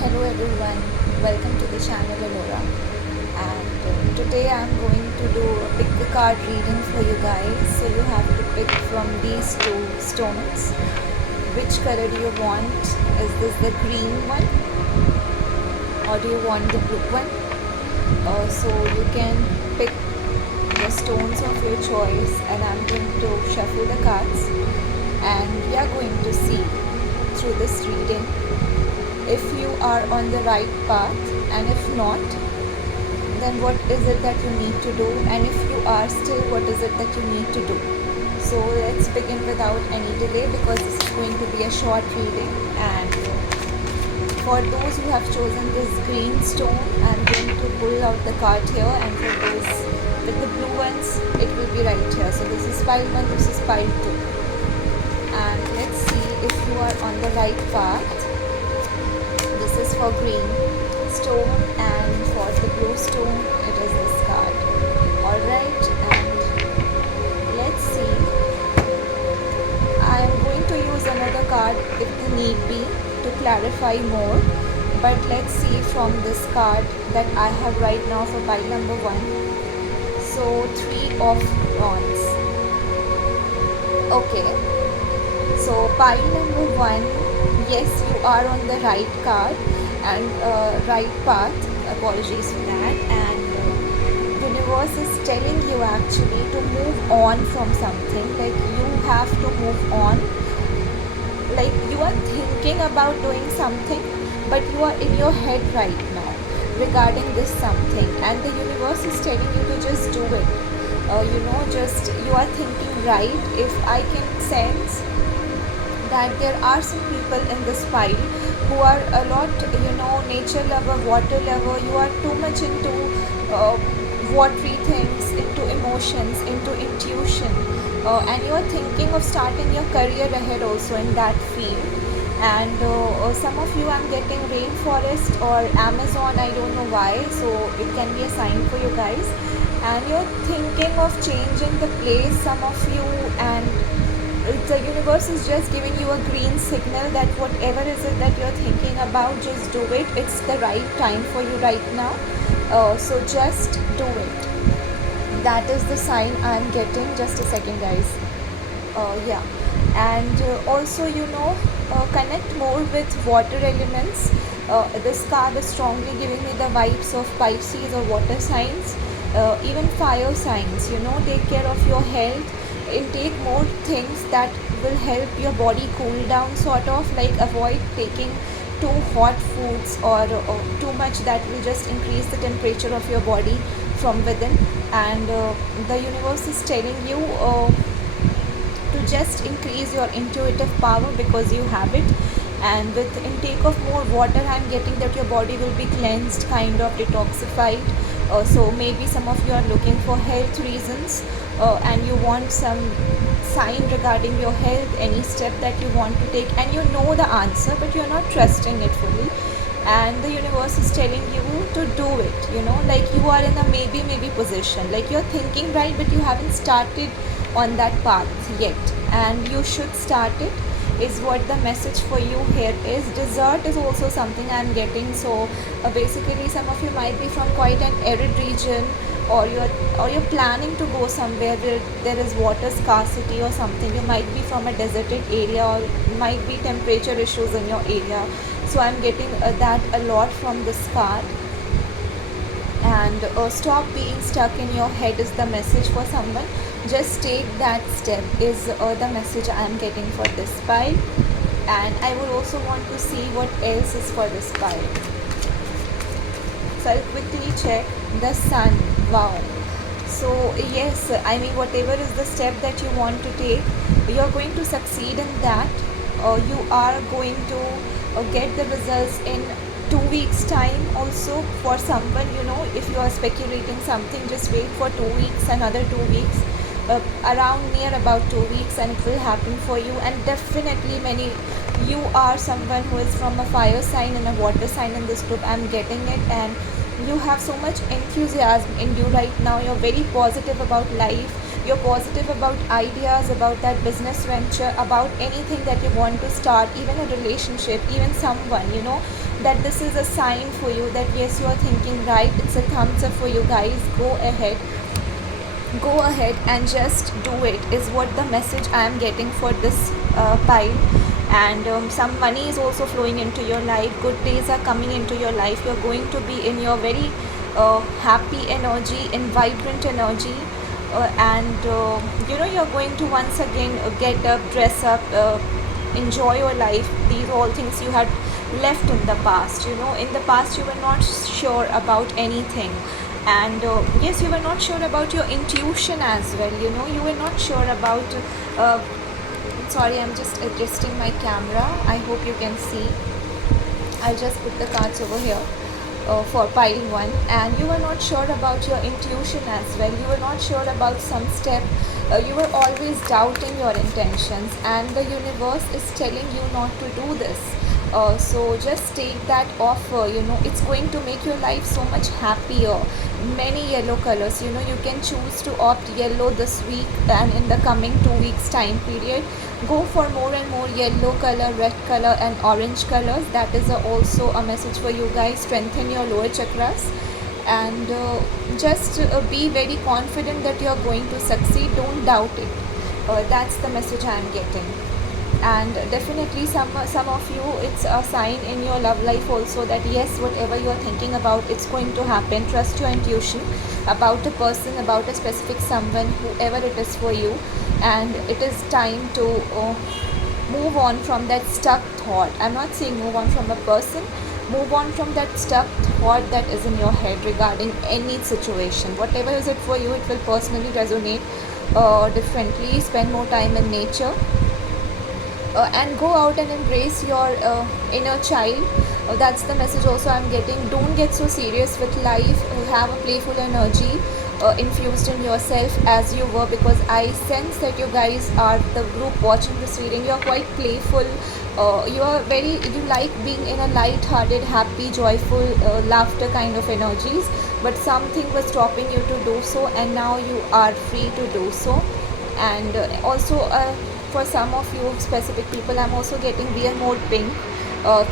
Hello everyone, welcome to the channel Alora, and today I'm going to do a pick the card reading for you guys. So you have to pick from these two stones. Which color do you want? Is this the green one or do you want the blue one? So you can pick the stones of your choice, and I'm going to shuffle the cards and we are going to see through this reading if you are on the right path, and if not, then what is it that you need to do, and if you are still, what is it that you need to do. So let's begin without any delay, because this is going to be a short reading. And for those who have chosen this green stone, I'm going to pull out the card here, and for those with the blue ones, it will be right here. So this is pile 1, this is pile 2, and let's see if you are on the right path. This is for green stone, and for the blue stone it is this card. Alright, and let's see. I am going to use another card if the need be to clarify more, but let's see from this card that I have right now for pile number 1. So 3 of wands. Okay, so pile number 1, yes, you are on the right card and right path. Apologies for that. And universe is telling you actually to move on from something. Like you have to move on. Like you are thinking about doing something, but you are in your head right now regarding this something, and the universe is telling you to just do it. Just you are thinking right. If I can sense that there are some people in this pile who are a lot, nature lover, water lover. You are too much into watery things, into emotions, into intuition, and you are thinking of starting your career ahead also in that field. And some of you, I'm getting rainforest or Amazon, I don't know why, so it can be a sign for you guys. And you're thinking of changing the place, some of you, and the universe is just giving you a green signal that whatever is it that you're thinking about, just do it. It's the right time for you right now. So just do it. That is the sign I'm getting. Just a second, guys. Yeah. And also, connect more with water elements. This card is strongly giving me the vibes of Pisces or water signs, even fire signs. Take care of your health. Intake more things that will help your body cool down, sort of like avoid taking too hot foods or too much that will just increase the temperature of your body from within. And the universe is telling you to just increase your intuitive power, because you have it. And with intake of more water, I'm getting that your body will be cleansed, kind of detoxified. So maybe some of you are looking for health reasons, and you want some sign regarding your health, any step that you want to take, and you know the answer but you're not trusting it fully. And the universe is telling you to do it. Like you are in a maybe position, like you're thinking right, but you haven't started on that path yet, and you should start it, is what the message for you here is. Desert is also something I'm getting. So basically some of you might be from quite an arid region, or you're planning to go somewhere where there is water scarcity or something. You might be from a deserted area, or might be temperature issues in your area. So I'm getting that a lot from this card. And stop being stuck in your head is the message for someone. Just take that step is the message I am getting for this pile. And I would also want to see what else is for this pile. So I'll quickly check the sun. Wow. So yes, I mean, whatever is the step that you want to take, you're going to succeed in that. You are going to get the results in 2 weeks time. Also for someone, if you are speculating something, just wait for 2 weeks, another 2 weeks, around near about 2 weeks, and it will happen for you. And definitely you are someone who is from a fire sign and a water sign in this group. I'm getting it. And you have so much enthusiasm in you right now. You're very positive about life. you're positive about ideas, about that business venture, about anything that you want to start, even a relationship, even someone, that this is a sign for you that yes, you are thinking right. It's a thumbs up for you guys. Go ahead and just do it, is what the message I am getting for this pile. And some money is also flowing into your life. Good days are coming into your life. You're going to be in your very happy energy, in vibrant energy. And you're going to once again get up, dress up, enjoy your life. These are all things you had left in the past. In the past you were not sure about anything. And yes, you were not sure about your intuition as well. You were not sure about uh, sorry, I'm just adjusting my camera. I hope you can see. I'll just put the cards over here for pile 1. And you were not sure about your intuition as well. You were not sure about some step. You were always doubting your intentions, and the universe is telling you not to do this. So just take that offer. It's going to make your life so much happier. Many yellow colors, you can choose to opt yellow this week, and in the coming 2 weeks time period, go for more and more yellow color, red color and orange colors. That is also a message for you guys. Strengthen your lower chakras, and just be very confident that you are going to succeed. Don't doubt it. That's the message I am getting. And definitely some of you, it's a sign in your love life also that yes, whatever you are thinking about, it's going to happen. Trust your intuition about a person, about a specific someone, whoever it is for you. And it is time to move on from that stuck thought. I'm not saying move on from a person. Move on from that stuck thought that is in your head regarding any situation. Whatever is it for you, it will personally resonate differently. Spend more time in nature, and go out and embrace your inner child. That's the message also I'm getting. Don't get so serious with life. Have a playful energy infused in yourself as you were, because I sense that you guys are the group watching this reading. You're quite playful. You like being in a light-hearted, happy, joyful, laughter kind of energies, but something was stopping you to do so, and now you are free to do so. And also for some of you specific people, I'm also getting wear more pink.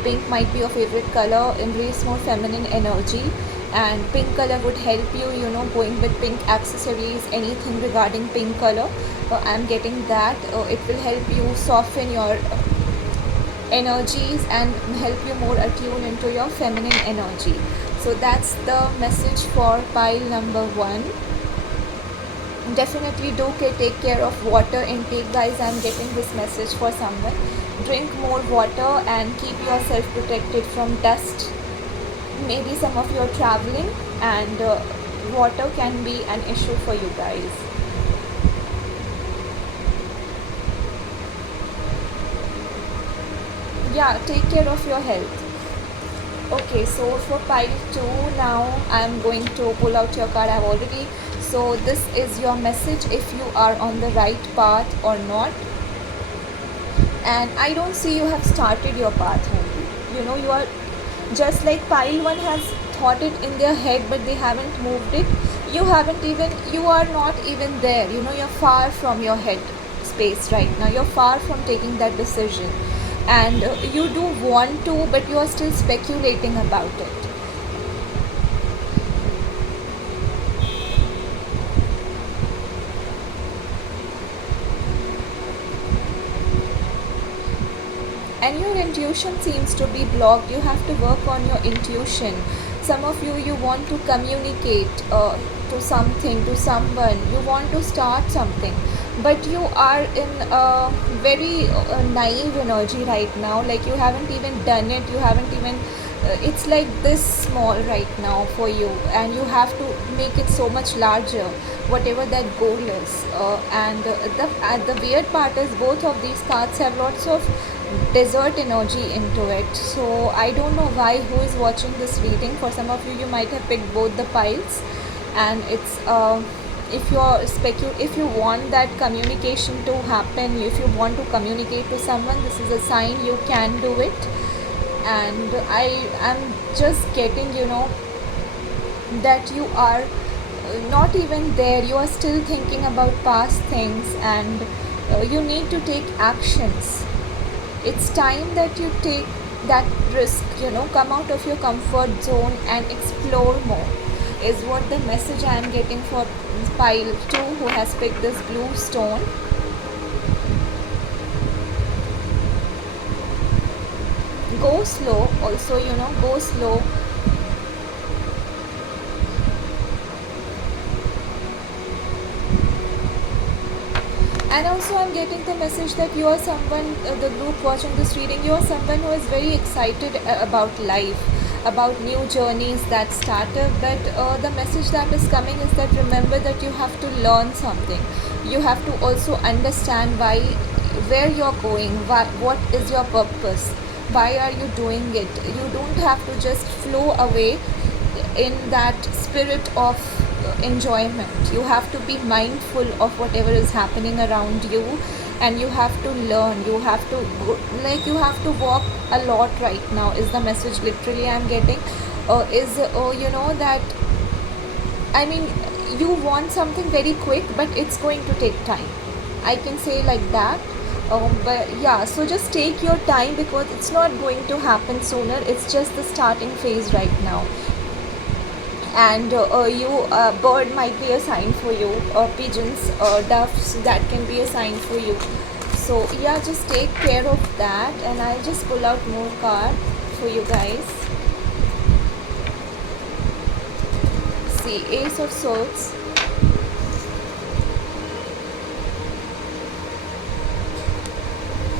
Pink might be your favorite color. Embrace more feminine energy, and pink color would help you, going with pink accessories, anything regarding pink color. I'm getting that it will help you soften your energies and help you more attune into your feminine energy. So that's the message for pile number 1. Definitely do take care of water intake, guys. I'm getting this message for someone. Drink more water and keep yourself protected from dust. Maybe some of you are traveling, and water can be an issue for you guys. Yeah, take care of your health. Okay, so for pile 2 now, I'm going to pull out your card. I've already, so this is your message, if you are on the right path or not. And I don't see you have started your path only. You are just like pile 1 has thought it in their head, but they haven't moved it. You are not even there. You're far from your head space right now. You're far from taking that decision. And you do want to, but you are still speculating about it. And your intuition seems to be blocked. You have to work on your intuition. Some of you want to communicate to something, to someone. You want to start something, but you are in a very naive energy right now. Like you haven't even done it. You haven't even it's like this small right now for you, and you have to make it so much larger, whatever that goal is. And the weird part is both of these cards have lots of desert energy into it. So I don't know why, who is watching this reading. For some of you, you might have picked both the piles, and it's if you want that communication to happen, if you want to communicate to someone, this is a sign you can do it. And I am just getting that you are not even there, you are still thinking about past things, and you need to take actions. It's time that you take that risk, come out of your comfort zone and explore more, is what the message I am getting for pile 2 who has picked this blue stone. Go slow also, go slow. And also I'm getting the message that you are someone, the group watching this reading, you are someone who is very excited about life, about new journeys that started. But the message that is coming is that remember that you have to learn something. You have to also understand why, where you're going, what is your purpose, why are you doing it. You don't have to just flow away in that spirit of enjoyment. You have to be mindful of whatever is happening around you, and you have to learn. You have to you have to walk a lot right now, is the message literally I'm getting. Is that, I mean, you want something very quick, but it's going to take time, I can say like that. But yeah, so just take your time, because it's not going to happen sooner. It's just the starting phase right now. And you bird might be a sign for you, pigeons, doves, that can be a sign for you. So yeah, just take care of that, and I'll just pull out more card for you guys. See, Ace of Swords,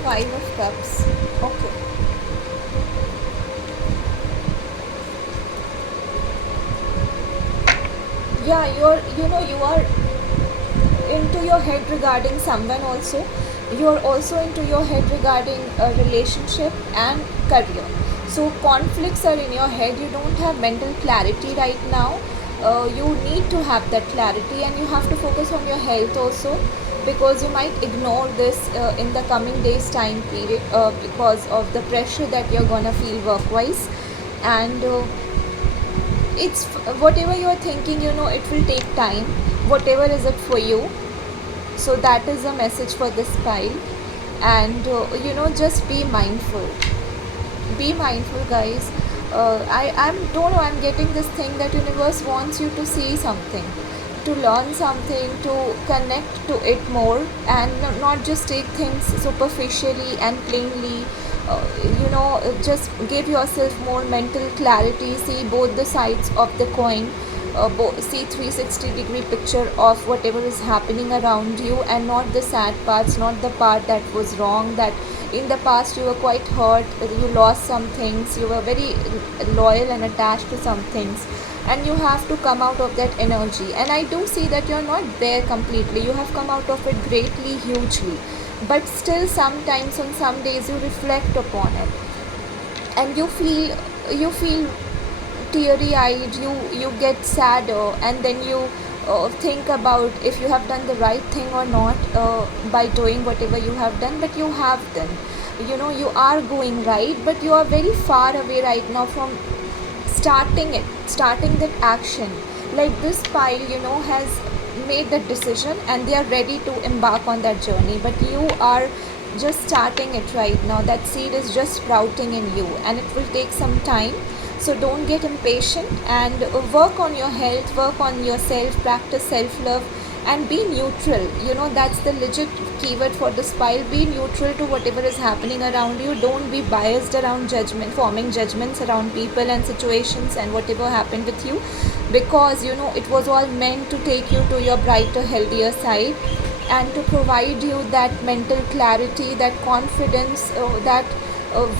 Five of Cups. Okay. Yeah, you are into your head regarding someone also. You are also into your head regarding a relationship and career. So conflicts are in your head. You don't have mental clarity right now. You need to have that clarity, and you have to focus on your health also, because you might ignore this in the coming days time period, because of the pressure that you're gonna feel work wise. And it's whatever you're thinking, it will take time, whatever is it for you. So that is a message for this pile. And just be mindful. Be mindful, guys. I'm don't know, I'm getting this thing that universe wants you to see something, to learn something, to connect to it more, and not just take things superficially and plainly. Just give yourself more mental clarity. See both the sides of the coin. See 360-degree picture of whatever is happening around you, and not the sad parts, not the part that was wrong, that in the past you were quite hurt, you lost some things, you were very loyal and attached to some things, and you have to come out of that energy. And I do see that you're not there completely. You have come out of it greatly, hugely, but still sometimes on some days you reflect upon it, and you feel teary eyed, you get sadder, and then you think about if you have done the right thing or not, by doing whatever you have done. But you have done, you are going right, but you are very far away right now from starting that action. Like this pile, has made the decision, and they are ready to embark on that journey, but you are just starting it right now. That seed is just sprouting in you, and it will take some time. So don't get impatient, and work on your health, work on yourself, practice self-love, and be neutral. That's the legit keyword for this pile. Be neutral to whatever is happening around you. Don't be biased around judgment, forming judgments around people and situations and whatever happened with you, because it was all meant to take you to your brighter, healthier side, and to provide you that mental clarity, that confidence, that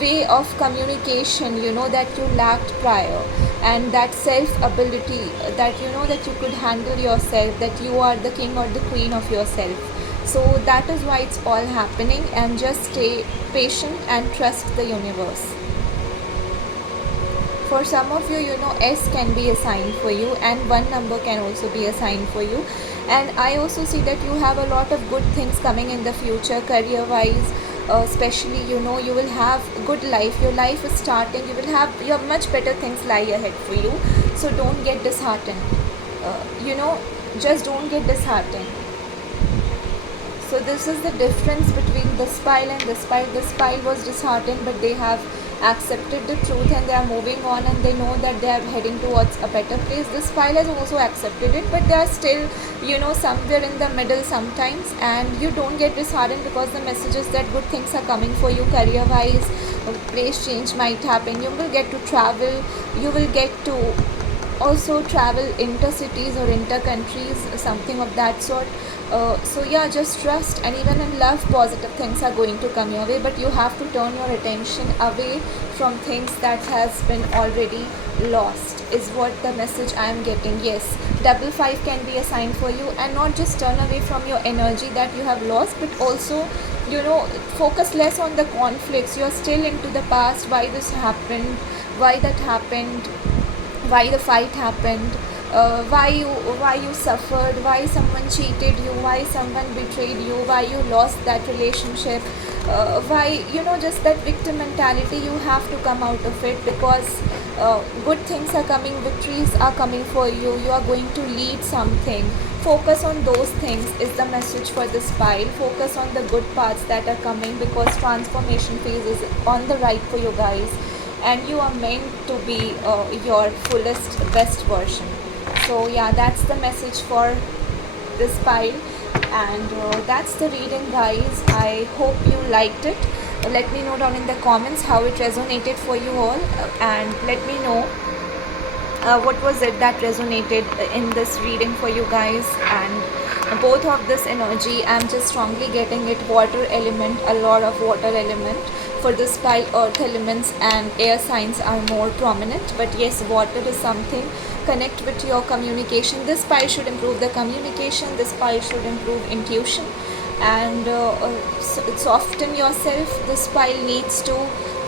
way of communication, that you lacked prior, and that self ability, that that you could handle yourself, that you are the king or the queen of yourself. So that is why it's all happening, and just stay patient and trust the universe. For some of you, S can be a sign for you, and one number can also be a sign for you. And I also see that you have a lot of good things coming in the future, career wise. Especially, you will have good life. Your life is starting. You have much better things lie ahead for you. So don't get disheartened. just don't get disheartened. So this is the difference between this pile and this pile. This pile was disheartened, but they have accepted the truth and they are moving on, and they know that they are heading towards a better place. This pile has also accepted it, but they are still, somewhere in the middle sometimes. And you don't get disheartened, because the message is that good things are coming for you career wise. Place change might happen. You will get to travel. You will get to also travel inter cities or inter countries, something of that sort. So yeah, just trust, and even in love, positive things are going to come your way, but you have to turn your attention away from things that has been already lost, is what the message I am getting. Yes, double five can be a sign for you, and not just turn away from your energy that you have lost, but also focus less on the conflicts. You are still into the past, why this happened, why that happened, why the fight happened, why you suffered, why someone cheated you, why someone betrayed you, why you lost that relationship, why, just that victim mentality. You have to come out of it, because good things are coming, victories are coming for you. You are going to lead something. Focus on those things is the message for this pile. Focus on the good parts that are coming, because transformation phase is on the right for you guys, and you are meant to be your fullest best version. So yeah, that's the message for this pile, and that's the reading, guys. I hope you liked it. Let me know down in the comments how it resonated for you all, and let me know what was it that resonated in this reading for you guys. And both of this energy, I'm just strongly getting it. Water element, a lot of water element for this pile. Earth elements and air signs are more prominent, but yes, water is something. Connect with your communication. This pile should improve the communication. This pile should improve intuition, and soften yourself. This pile needs to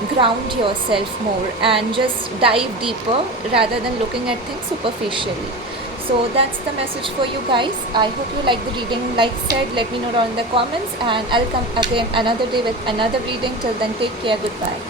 ground yourself more and just dive deeper rather than looking at things superficially. So that's the message for you guys. I hope you like the reading. Like said, let me know down in the comments, and I'll come again another day with another reading. Till then, take care. Goodbye.